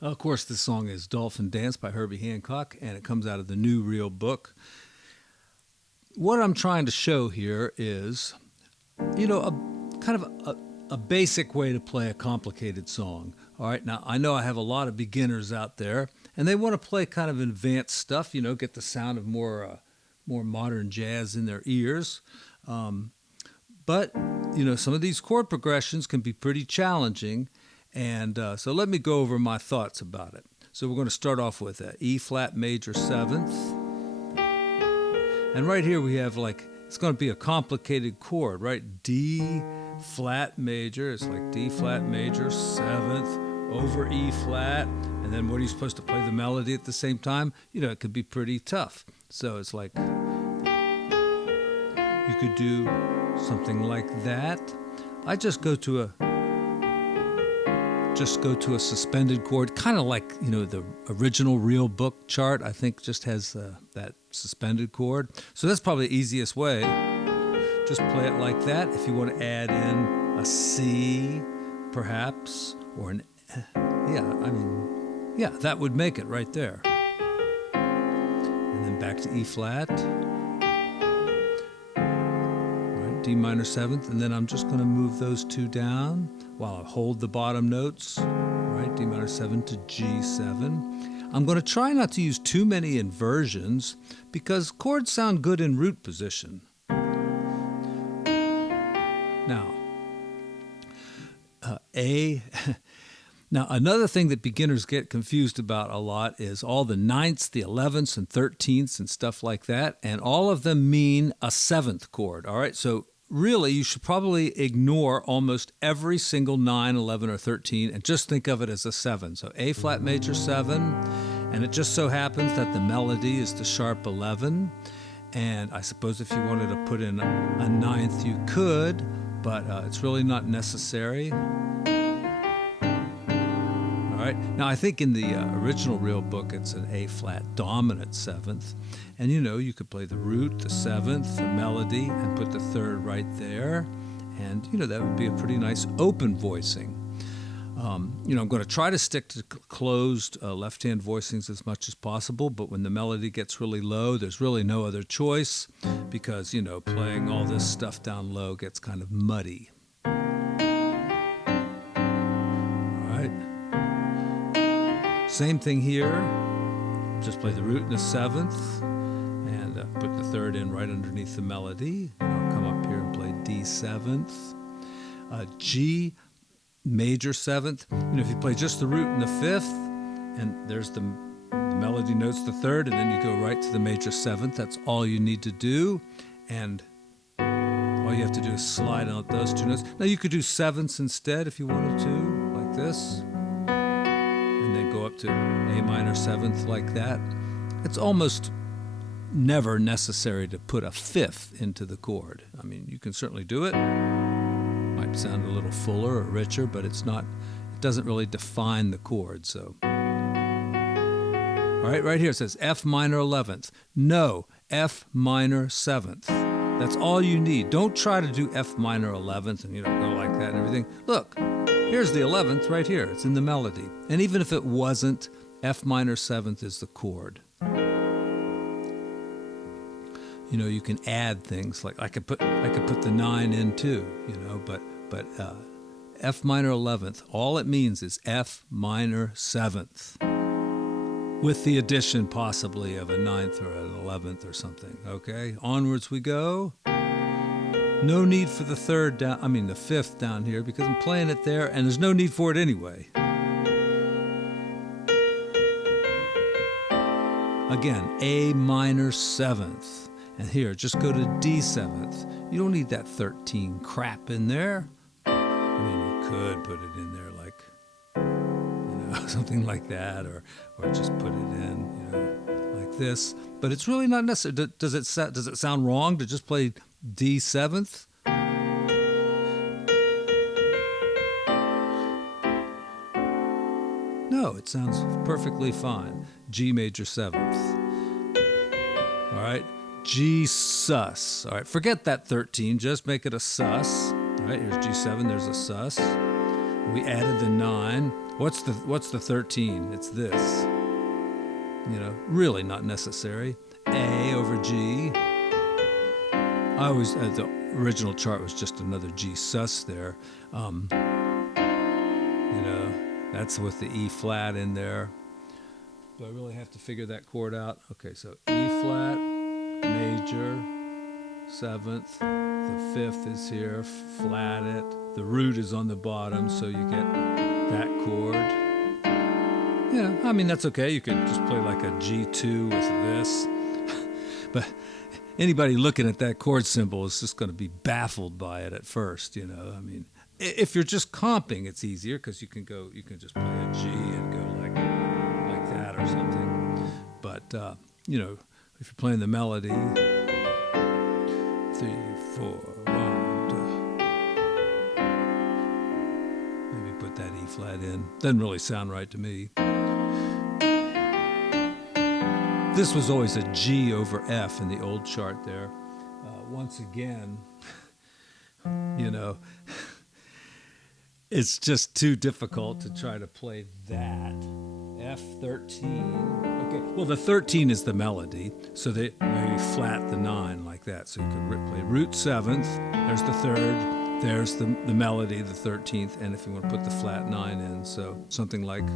Of course, this song is Dolphin Dance by Herbie Hancock, and it comes out of the New Real Book. What I'm trying to show here is, a kind of a basic way to play a complicated song. All right, now I know I have a lot of beginners out there, and they want to play kind of advanced stuff, get the sound of more modern jazz in their ears. But some of these chord progressions can be pretty challenging. And so let me go over my thoughts about it. So we're going to start off with E flat major 7th. And right here we have it's going to be a complicated chord, right? D flat major, it's like D flat major 7th over E flat. And then what are you supposed to play the melody at the same time? It could be pretty tough. So it's like you could do something like that. I just go to a suspended chord, kind of like, the original Real Book chart, I think just has that suspended chord. So that's probably the easiest way. Just play it like that. If you want to add in a C, perhaps, or an, that would make it right there. And then back to E flat. D minor 7th, and then I'm just going to move those two down while I hold the bottom notes, right? D minor 7 to G7. I'm going to try not to use too many inversions because chords sound good in root position. Now, Now, another thing that beginners get confused about a lot is all the 9ths, the 11ths, and 13ths and stuff like that, and all of them mean a 7th chord, all right? So really, you should probably ignore almost every single 9, 11, or 13 and just think of it as a 7. So A flat major 7, and it just so happens that the melody is the sharp 11, and I suppose if you wanted to put in a 9th, you could, but it's really not necessary. All right. Now, I think in the original Real Book, it's an A flat dominant 7th. And, you could play the root, the 7th, the melody, and put the 3rd right there. And, that would be a pretty nice open voicing. I'm going to try to stick to closed left-hand voicings as much as possible. But when the melody gets really low, there's really no other choice because, playing all this stuff down low gets kind of muddy. All right. Same thing here, just play the root in the 7th and put the 3rd in right underneath the melody. Come up here and play D 7th. G major 7th. If you play just the root in the 5th and there's the melody notes the 3rd and then you go right to the major 7th, that's all you need to do. And all you have to do is slide out those two notes. Now you could do 7ths instead if you wanted to, like this. And then go up to A minor 7th like that. It's almost never necessary to put a 5th into the chord. I mean, you can certainly do it. Might sound a little fuller or richer, but it doesn't really define the chord. So, all right here it says F minor 11th. No, F minor 7th. That's all you need. Don't try to do F minor 11th and go like that and everything. Look. Here's the 11th right here. It's in the melody. And even if it wasn't, F minor 7th is the chord. You can add things like I could put the 9 in too, but F minor 11th, all it means is F minor 7th. With the addition possibly of a 9th or an 11th or something, okay? Onwards we go. No need for the 5th down here because I'm playing it there and there's no need for it anyway. Again, A minor 7th. And here, just go to D 7th. You don't need that 13 crap in there. You could put it in there like, something like that or just put it in, like this. But it's really not necessary. Does it sound wrong to just play D 7th? No, it sounds perfectly fine. G major 7th. All right, G sus. All right, forget that 13, just make it a sus. All right, here's G7, there's a sus. We added the 9. What's the 13? It's this. Really not necessary. A over G. I always, the original chart was just another G sus there. That's with the E flat in there. Do I really have to figure that chord out? Okay, so E flat, major, 7th, the 5th is here, flat it. The root is on the bottom, so you get that chord. Yeah, I mean, that's okay. You could just play like a G2 with this. But anybody looking at that chord symbol is just going to be baffled by it at first, I mean, if you're just comping, it's easier because you can just play a G and go like that or something. But, if you're playing the melody, 3, 4, 1, 2. Maybe put that E flat in. Doesn't really sound right to me. This was always a G over F in the old chart there. Once again, it's just too difficult to try to play that. F13. Okay, well, the 13 is the melody, so they maybe flat the 9 like that. So you could play root 7th, there's the 3rd, there's the melody, the 13th, and if you want to put the flat 9 in, so something like,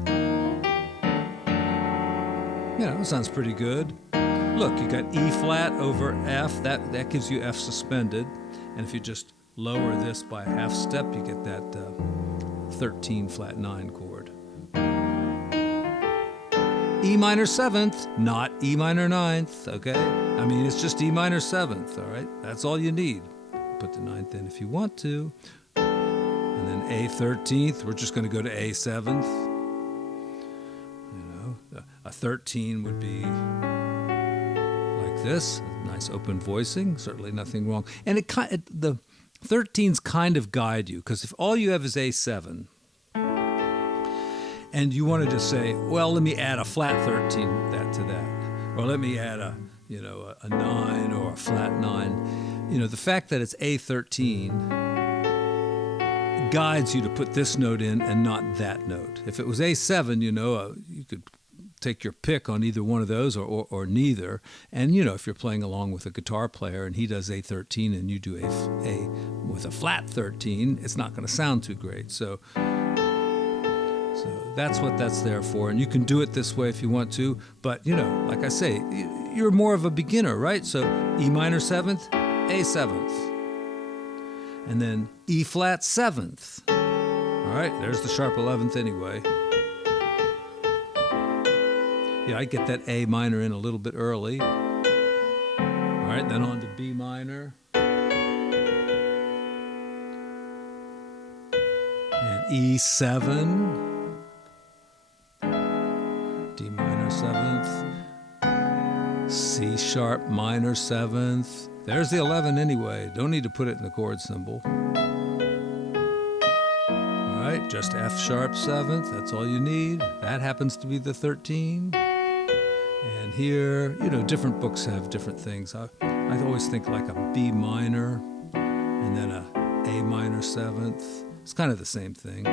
sounds pretty good. Look, you got E flat over F, that gives you F suspended, and if you just lower this by a half step, you get that 13 flat 9 chord. E minor 7th, not E minor 9th, okay? I mean, it's just E minor 7th, all right? That's all you need. Put the 9th in if you want to. And then A 13th, we're just going to go to A 7th. A 13 would be like this, nice open voicing, certainly nothing wrong. And the 13s kind of guide you, because if all you have is A7, and you wanted to say, well, let me add a flat 13 to that, or let me add a 9 or a flat 9. The fact that it's A13 guides you to put this note in and not that note. If it was A7, you could take your pick on either one of those or neither. And, if you're playing along with a guitar player and he does A13 and you do a with a flat 13, it's not going to sound too great. So that's what that's there for. And you can do it this way if you want to. But, like I say, you're more of a beginner, right? So E minor 7th, A 7th. And then E flat 7th. All right, there's the sharp 11th anyway. Yeah, I get that A minor in a little bit early. All right, then on to B minor. And E7. D minor 7th. C sharp minor 7th. There's the 11 anyway. Don't need to put it in the chord symbol. All right, just F sharp 7th. That's all you need. That happens to be the 13. And here, different books have different things. I always think like a B minor and then a minor 7th. It's kind of the same thing.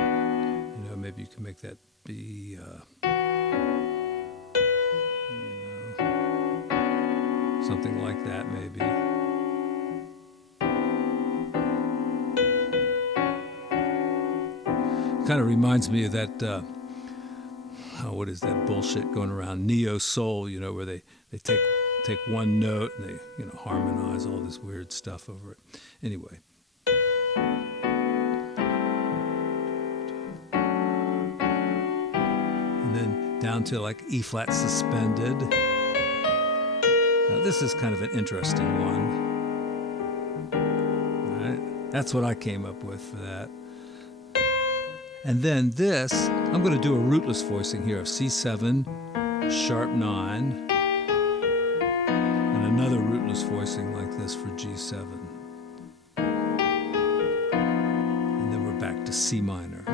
Maybe you can make that B, something like that maybe. Kind of reminds me of that, what is that bullshit going around? Neo soul, where they take one note and they, harmonize all this weird stuff over it. Anyway. And then down to like E flat suspended. Now this is kind of an interesting one. All right. That's what I came up with for that. And then this, I'm going to do a rootless voicing here of C7, sharp 9, and another rootless voicing like this for G7. And then we're back to C minor.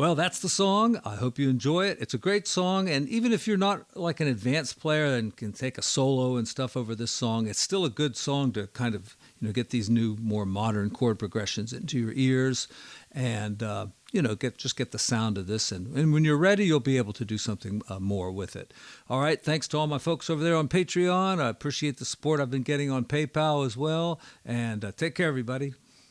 Well, that's the song. I hope you enjoy it. It's a great song, and even if you're not like an advanced player and can take a solo and stuff over this song, it's still a good song to kind of get these new, more modern chord progressions into your ears, and get the sound of this. And when you're ready, you'll be able to do something more with it. All right, thanks to all my folks over there on Patreon. I appreciate the support I've been getting on PayPal as well, and take care, everybody.